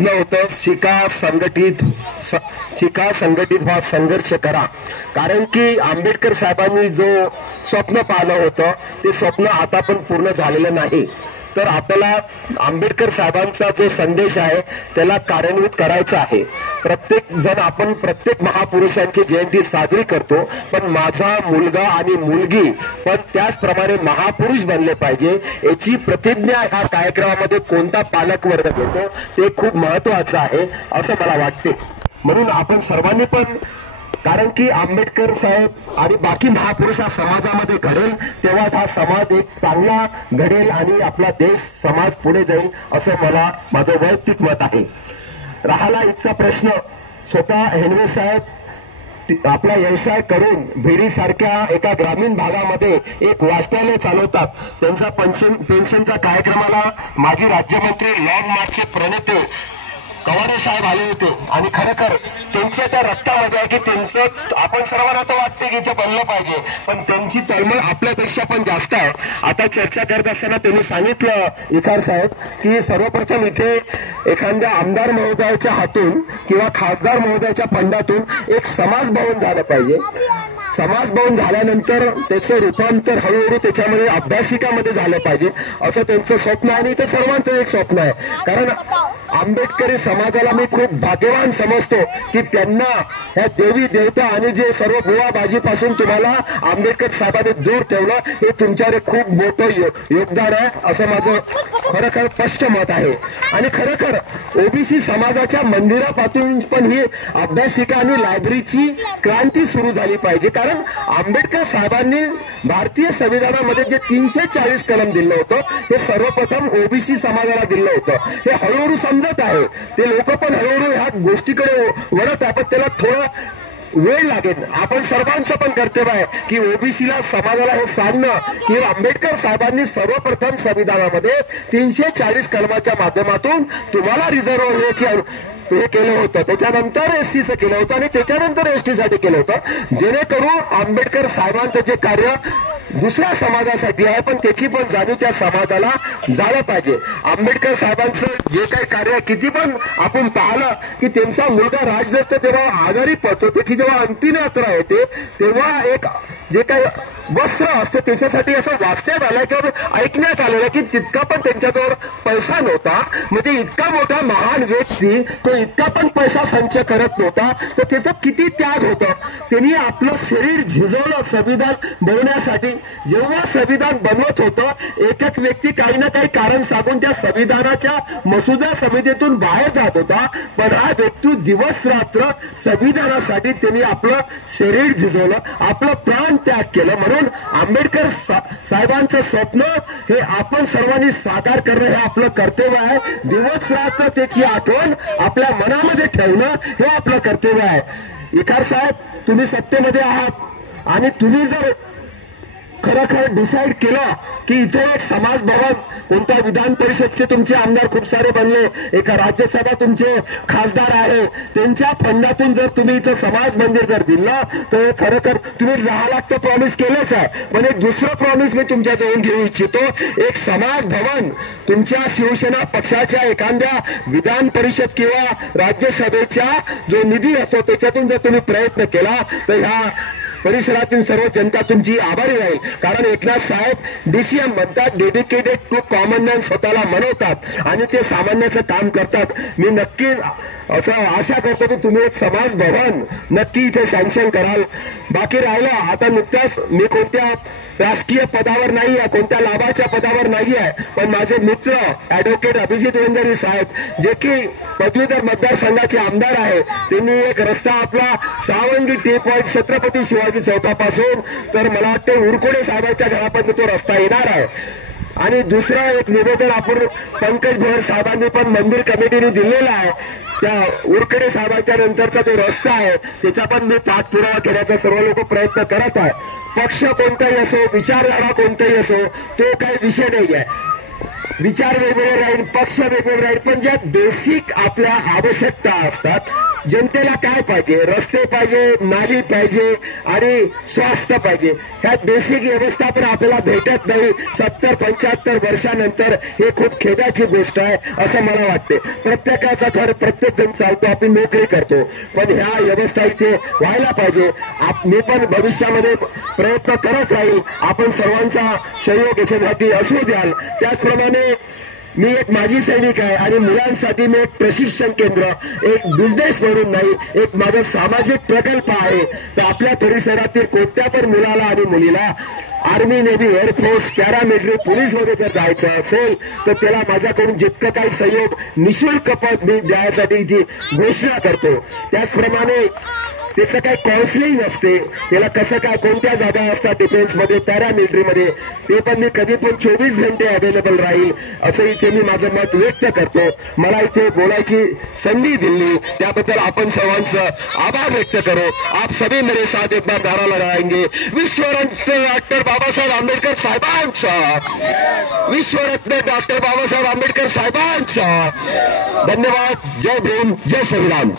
होतं शिका संघटित व्हा संघर्ष करा। कारण की आंबेडकर साहेबांनी जो स्वप्न पाहिलं होतं ते स्वप्न आता पण पूर्ण झालेलं नाही। तर आपल्याला आंबेडकर साहेबांचा जो संदेश आहे त्याला कार्यान्वित करायचा आहे। प्रत्येक जण आपण प्रत्येक महापुरुषांची जयंती साजरी करतो, पण माझा मुलगा आणि मुलगी पण त्याचप्रमाणे महापुरुष बनले पाहिजे याची प्रतिज्ञा ह्या कार्यक्रमामध्ये कोणता पालकवर्ग घेतो ते खूप महत्त्वाचं आहे असं मला वाटते। म्हणून आपण सर्वांनी पण, कारण की आंबेडकर साहेब आणि बाकी महापुरुष हा समाजामध्ये घडेल तेव्हा हा समाज एक चांगला घडेल आणि आपला देश समाज पुढे जाईल असं माझं वैयक्तिक मत आहे। राहिला इथचा प्रश्न, स्वतः हेनवे साहेब आपला व्यवसाय करून भिडी सारख्या एका ग्रामीण भागामध्ये एक वाचनालय चालवतात। त्यांचा पेन्शनचा कार्यक्रमाला माजी राज्यमंत्री लॉंग मार्चचे प्रणेते कवाडे साहेब आले होते आणि खरोखर त्यांच्या त्या रक्तामध्ये आहे की त्यांचं, आपण सर्वांना तर वाटते की इथे बनलं पाहिजे, पण त्यांची तळमळ आपल्यापेक्षा पण जास्त आहे। आता चर्चा करत असताना त्यांनी सांगितलं इकार साहेब की सर्वप्रथम इथे एखाद्या आमदार महोदयाच्या हातून किंवा खासदार महोदयाच्या फंडातून एक समाज भवन झालं पाहिजे। समाज भवन झाल्यानंतर त्याचं रूपांतर हळूहळू त्याच्यामध्ये अभ्यासिकामध्ये झालं पाहिजे असं त्यांचं स्वप्न आहे आणि ते सर्वांचं एक स्वप्न आहे। कारण आंबेडकरी समाजाला मी खूप भाग्यवान समजतो की त्यांना ह्या देवी देवता आणि जे सर्व बुवा भाजीपासून तुम्हाला आंबेडकर साहेबांनी दूर ठेवलं हे तुमच्यावर खूप मोठं योगदान आहे असं माझं खरोखर स्पष्ट मत आहे। आणि खरोखर ओबीसी समाजाच्या मंदिरापासून पण ही अभ्यासिका आणि लायब्ररीची क्रांती सुरू झाली पाहिजे। कारण आंबेडकर साहेबांनी भारतीय संविधानामध्ये जे 340 कलम दिलं होतं हे सर्वप्रथम ओबीसी समाजाला दिलं होतं। हे हळूहळू समजत आहे, ते लोक पण हळूहळू ह्या गोष्टीकडे वळत आहे, पण त्याला थोडं वेळ लागेल। आपण सर्वांचं पण कर्तव्य आहे की ओबीसीला समाजाला हे सांगणं की आंबेडकर साहेबांनी सर्वप्रथम संविधानामध्ये 340 कलमाच्या माध्यमातून तुम्हाला रिझर्व्ह हे केलं होतं, त्याच्यानंतर एससीचं केलं होतं आणि त्याच्यानंतर एसटी साठी केलं होतं, जेणेकरून आंबेडकर साहेबांचं जे कार्य दुसऱ्या समाजासाठी आहे पण त्याची पण जाणीव त्या समाजाला झालं पाहिजे। आंबेडकर साहेबांचं जे काही कार्य किती पण आपण पाहिलं की त्यांचा मुलगा राजदत्त तेव्हा आजारी पडतो, त्याची जेव्हा अंतिम यात्रा येते तेव्हा एक जे काही वस्त्र असतं त्याच्यासाठी असं वाचण्यात आलं किंवा ऐकण्यात आलेलं की तितका पण त्यांच्याजवळ पैसा नव्हता, म्हणजे इतका मोठा महान व्यक्ती तो इतका पण पैसा संच करत नव्हता, तर त्याचं किती त्याग होतं। त्यांनी आपलं शरीर झिजवलं संविधान बनवण्यासाठी। जेव्हा संविधान बनवत होतं एक एक व्यक्ती काही ना काही कारण सांगून त्या संविधानाच्या मसुदा समितीतून बाहेर जात होता, पण हा व्यक्ती दिवस रात्र संविधानासाठी त्यांनी आपलं शरीर झिजवलं, आपलं प्राण त्याग केलं। म्हणून आंबेडकर साहेबांचं स्वप्न हे आपण सर्वांनी साकार करणं हे आपलं कर्तव्य आहे। दिवस रात्र त्याची आठवण आपल्या मनामध्ये ठेवणं हे आपलं कर्तव्य आहे। इकार साहेब, तुम्ही सत्तेमध्ये आहात आणि तुम्ही जर खरोखर डिसाईड केलं की इथे एक समाज भवन, कोणत्या विधान परिषदचे तुमचे आमदार खूप सारे बनले, एका राज्यसभा तुमचे खासदार आहे, त्यांच्या फंडातून जर तुम्ही इथं समाज मंदिर जर दिलं तर खरोखर तुम्ही 10 लाख तर प्रॉमिस केलंच आहे, पण एक दुसरं प्रॉमिस मी तुमच्याजवळ घेऊ इच्छितो। एक समाज भवन तुमच्या शिवसेना पक्षाच्या एखाद्या विधान परिषद किंवा राज्यसभेच्या जो निधी असतो त्याच्यातून जर तुम्ही प्रयत्न केला तर ह्या परिसरातील सर्व जनता तुमची आभारी राहील। कारण एकनाथ साहेब डीसीएम म्हणतात, डेडिकेटेड टू कॉमन मॅन स्वतःला मनवतात आणि ते सामान्याचं काम करतात। मी नक्की असं आशा करतो की तुम्ही एक समाज भवन नक्की इथे सँक्शन कराल। बाकी राहिलं, आता नुकताच मी कोणत्या राजकीय पदावर नाही आहे, कोणत्या लाभाच्या पदावर नाही आहे, पण माझे मित्र ऍडव्होकेट अभिजित वंजारी साहेब जे की पदवीधर मतदारसंघाचे आमदार आहे, त्यांनी एक रस्ता आपला सावंगी टी पॉइंट छत्रपती शिवाजी चौकापासून तर मला वाटतं उरकोडे साहेबांच्या घरापर्यंत तो रस्ता येणार आहे। आणि दुसरं एक निवेदन आपण पंकज भोर साहेबांनी पण मंदिर कमिटीने दिलेलं आहे, त्या उरकडे साहेबांच्या नंतरचा जो रस्ता आहे त्याचा पण मी पाठपुरावा करण्याचा सर्व लोक प्रयत्न करत आहे। पक्ष कोणताही असो, विचारधारा कोणताही असो, तो काही विषय नाही आहे। विचार वेगवेगळे राहील, पक्ष वेगवेगळे राहील, पण ज्या बेसिक आपल्या आवश्यकता असतात, जनतेला काय पाहिजे, रस्ते पाहिजे, नाली पाहिजे आणि स्वास्थ्य पाहिजे, ह्या बेसिक व्यवस्था पण आपल्याला भेटत नाही. 70-75 वर्षानंतर हे खूप खेदाची गोष्ट आहे असं मला वाटते. प्रत्येकाचं घर प्रत्येक जण चालतो, आपण नोकरी करतो, पण ह्या व्यवस्था इथे व्हायला पाहिजे. मी पण भविष्यामध्ये प्रयत्न करत राहील. आपण सर्वांचा सहयोग याच्यासाठी असू द्याल. त्याचप्रमाणे मी एक माजी सैनिक आहे आणि मुलांसाठी मी एक प्रशिक्षण केंद्र, एक बिझनेस म्हणून नाही, एक माझा सामाजिक प्रकल्प आहे. तर आपल्या परिसरातील कोणत्या पण मुलाला आणि मुलीला आर्मी, नेव्ही, एअरफोर्स, पॅरामिलिटरी, पोलीसमध्ये जर जायचं असेल तर त्याला माझ्याकडून जितकं काही सहयोग निशुल्क मी द्यायसाठी इथे घोषणा करतो. त्याचप्रमाणे त्याचं काय काउन्सिलिंग असते, त्याला कसं काय, कोणत्या जागा असतात डिफेन्समध्ये, पॅरामिलिटरीमध्ये, ते पण मी कधी पण 24 घंटे अवेलेबल राहील असं इथे मी माझं मत व्यक्त करतो. मला इथे बोलायची संधी दिली त्याबद्दल आपण सर्वांचं आभार व्यक्त करो. आप सभी मेरे साथ एक बार नारा लगाएंगे, विश्वरत्न डॉक्टर बाबासाहेब आंबेडकर साहेबांचा, विश्वरत्न डॉक्टर बाबासाहेब आंबेडकर साहेबांचा. धन्यवाद. जय भीम, जय संविधान.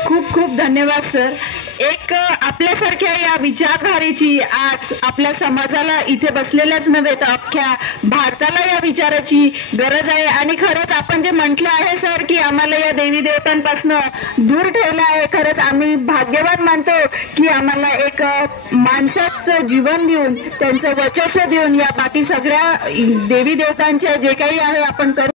खूप खूप धन्यवाद सर. एक आपल्यासारख्या या विचारधारेची आज आपल्या समाजाला इथे बसलेल्याच नव्हे तर अख्ख्या भारताला या विचाराची गरज आहे. आणि खरंच आपण जे म्हटलं आहे सर की आम्हाला या देवी देवतांपासून दूर ठेवलं आहे, खरंच आम्ही भाग्यवान मानतो की आम्हाला एक माणसाचं जीवन देऊन, त्यांचं वर्चस्व देऊन या बाकी सगळ्या देवी देवतांच्या जे काही आहे आपण करू